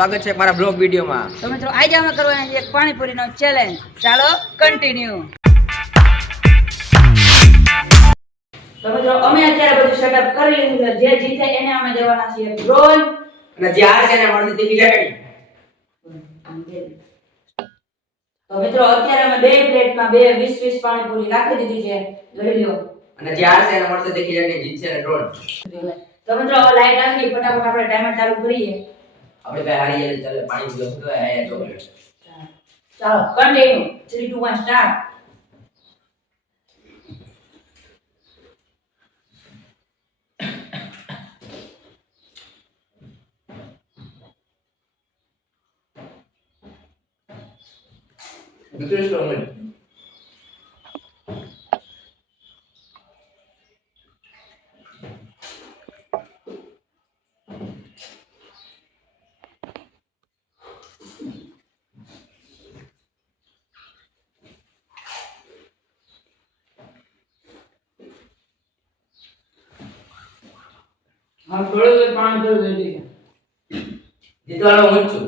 સ્વાગત છે મારા બ્લોગ વિડિયોમાં. તો મિત્રો આજે અમે કરવાના છે એક પાણીપુરીનો ચેલેન્જ. ચાલો કન્ટિન્યુ. તો મિત્રો અમે અત્યારે બધું સેટઅપ કરી લીધું છે. જે જીતે એને અમે દેવાના છીએ ડ્રોન અને જે હારશે એને મળશે તીખી ચટણી. તો મિત્રો અત્યારે અમે બે પ્લેટમાં 20 પાણીપુરી નાખી દીધી છે. જોઈ લ્યો. અને જે હારશે એને મળશે તીખી ચટણી, જીતશે એને ડ્રોન. તો મિત્રો લાઈટ આવી ફટાફટ આપણે ટાઈમર ચાલુ કરીએ. આપણે કઈ હારી જાય ચાલે પાણી પીવો તો આયા ચોકલેટ. ચાલો કન્ટિન્યુ 3 2 1 સ્ટાર્ટ. વિક્રેશ રોમન हम थोड़े पानी तो दे दीजिए. જીતવાનો હું જ છું.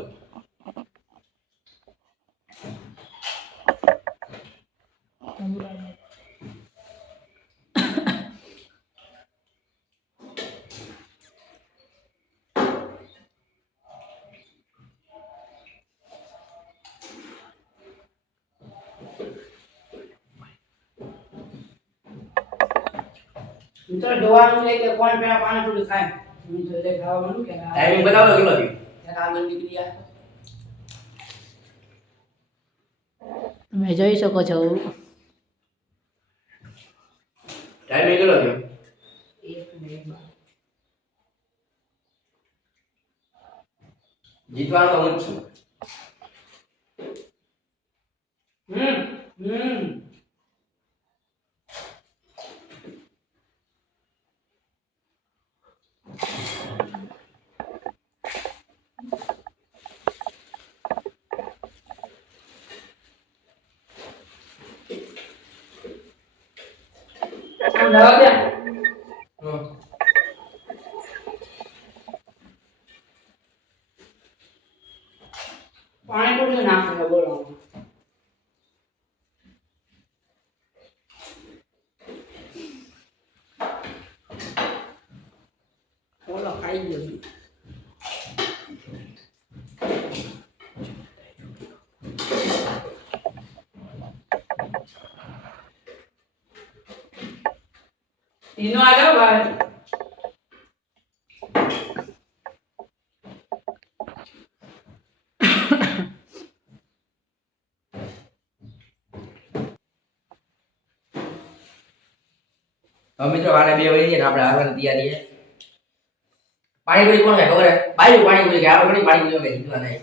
મિત્રો જોવાનું છે કે કોણ પેલા પાણીપુરી ખાય. મિત્રો એટલે ખાવાનું કે ટાઈમિંગ બતાવો કેટલો થયો. આગળ નીકળી ગયા. તમે જોઈ શકો છો. ટાઈમિંગ કેટલો થયો. 1 મિનિટ. જીતવાનો તો હું જ છું. લાવો દે. પાણીપુરી નાખે છે બોલો. બોલો ખાઈ ગયો. તીનો આવ્યો ભાઈ. હવે મિત્રો આને બે વળી ને આપણે હારવાની તૈયારી છે. પાણીપુરી કોણ ખાય ખબર હે? બાયું પાણીપુરી ખાય. આપણે પાણીપુરી વગર જીતવાના છે.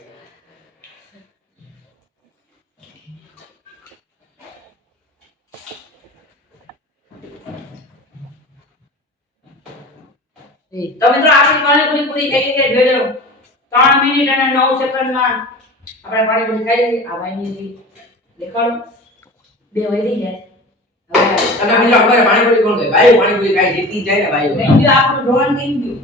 તો મિત્રો આપણી પાણીપુરી પૂરી થઈ ગઈ છે. જોઈ લો 3 મિનિટ અને 9 સેકન્ડમાં આપણે પાણીપુરી ખાઈ લીધી. આ ભાઈની દેખાડો બે વધી જાય. તમે મિત્રો ખબર હે પાણીપુરી કોણ ખાય? બાયું પાણીપુરી ખાય જીતી જાય ને બાયું. થઈ ગયું આપણું ડ્રોન થઈ ગયું.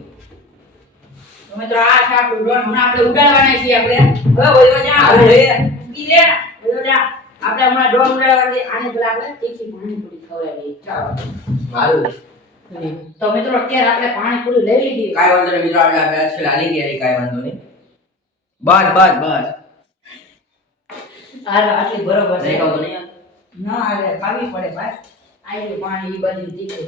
તો મિત્રો આ છે આપણું ડ્રોન. હમણાં આપણે ઉડાડવાના છીએ. આપણે હવે વયો જા ઉડી લે વયો જા. આપણે હમણાં ડ્રોન ઉડાડવાના છે. આને પેલા આપણે તીખી પાણીપુરી ખવડાવી. ચાલો મારું તો મિત્રો અત્યારે આપણે પાણીપુરી લઈ લીધી. કાઈ વાંધો નહીં મિત્રો. આપણે છેલ્લે હાલી ગયા એ કાઈ વાંધો નહીં. બસ બસ બસ. આટલી બરોબર છે. નહીં કહું તો નહીં. ના અરે ખાવી પડે ભાઈ. આયલું પાણી ઈ બાજુ તીખું.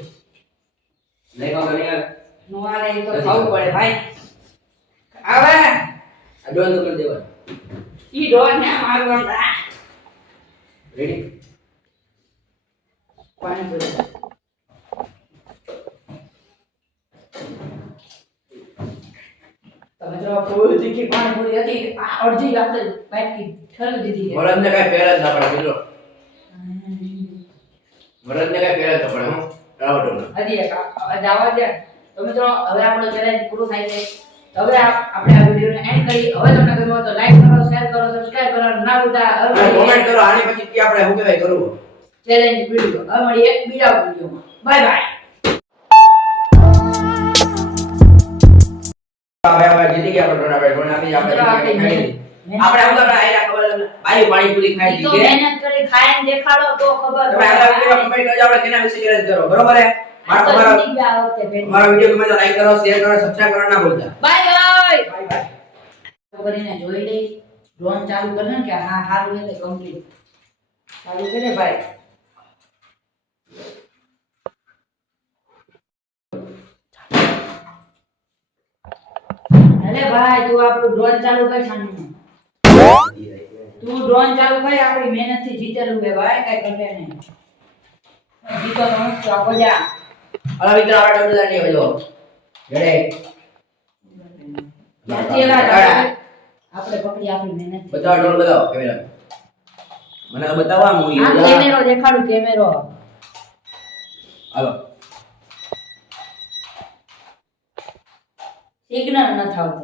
નહીં કહું તો નહીં. નો આરે તો ખાવું પડે ભાઈ. આવે આ ડોન તો કરી દેવા. ઈ ડોન ને મારવા. રેડી પાણીપુરી તમે જો ફૂલ તીખી પાણીપુરી હતી. આ અડધી આપણે બાકી ઠરી દીધી છે. વરદને કાઈ પહેલા જ ના પડે મિત્રો. વરદને કાઈ પહેલા જ ના પડે. હું રાવડો હજી એક જાવા દે. તો મિત્રો હવે આપણો ચેલેન્જ પૂરો થાય છે. હવે આપણે આ વિડિયોને એન્ડ કરી. હવે તમને ગમ્યો હોય તો લાઈક કરો, શેર કરો, સબસ્ક્રાઇબ કરો, ના ભૂલતા કોમેન્ટ કરો. આની પછી કે આપણે શું કહેવાય કરવું. Challenge video. હવે મળીએ બીજા વિડિયોમાં. Bye bye. હવે જીતી ગયા આપણે શાંતિ આપણે મિત્રો આપણે ખાઈ લીધી. આપણે આવું તો આપણે આયરા ખબર તમને બાયું પાણીપુરી ખાઈ ઈ તો લીધી મહેનત કરી ખાઈને દેખાડો તો ખબર તમે આગલા વિડિયો કમેન્ટ કરજો આપણે કેના વિશે ચેલેન્જ કરો બરોબર હે આ તો અમારો જીતી ગયા આ વખતે બેન. અમારો વિડિયો ગમે તો લાઈક કરો શેર કરો સબસ્ક્રાઇબ કરો ના ભૂલતા બાય બાય બાય બાય કરીને જોઈ લઈ ડ્રોન ચાલુ કરે ને કે હા હારું એટલે કમ્પ્લીટ ચાલુ કરે ભાઈ અરે ભાઈ તું આપણું ડ્રોન ચાલુ કર શાંતિમાં તું ડ્રોન ચાલુ કર આપણી મહેનત થી જીતેલું છે ભાઈ કઈ ઘટે નહીં જીતો તો મસ્ત આપો જા અલા મિત્ર આપણે ડોડલા ની વજો રેડે ત્યાંથી એલા આપણે પકડી આપણી મહેનત બતાવો ડોલ બતાવો કેમેરા મને તો બતાવવા મૂવી આ કેમેરો દેખાડું કેમેરો હાલો સિગ્નલ ન થાવતો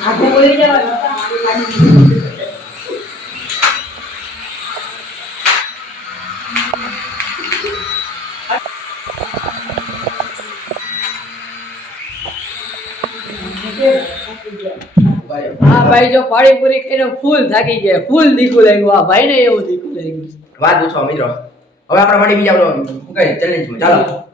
આખું બોલી જવાનું હા ભાઈ જો પાણીપુરી ખાઈને ફૂલ થાકી ગયા ફૂલ દીકું લાગ્યું આ ભાઈ ને એવું દીકું લાગ્યું વાત પૂછો મિત્રો હવે આપણે મળી બીજા ચેલેન્જમાં ચાલો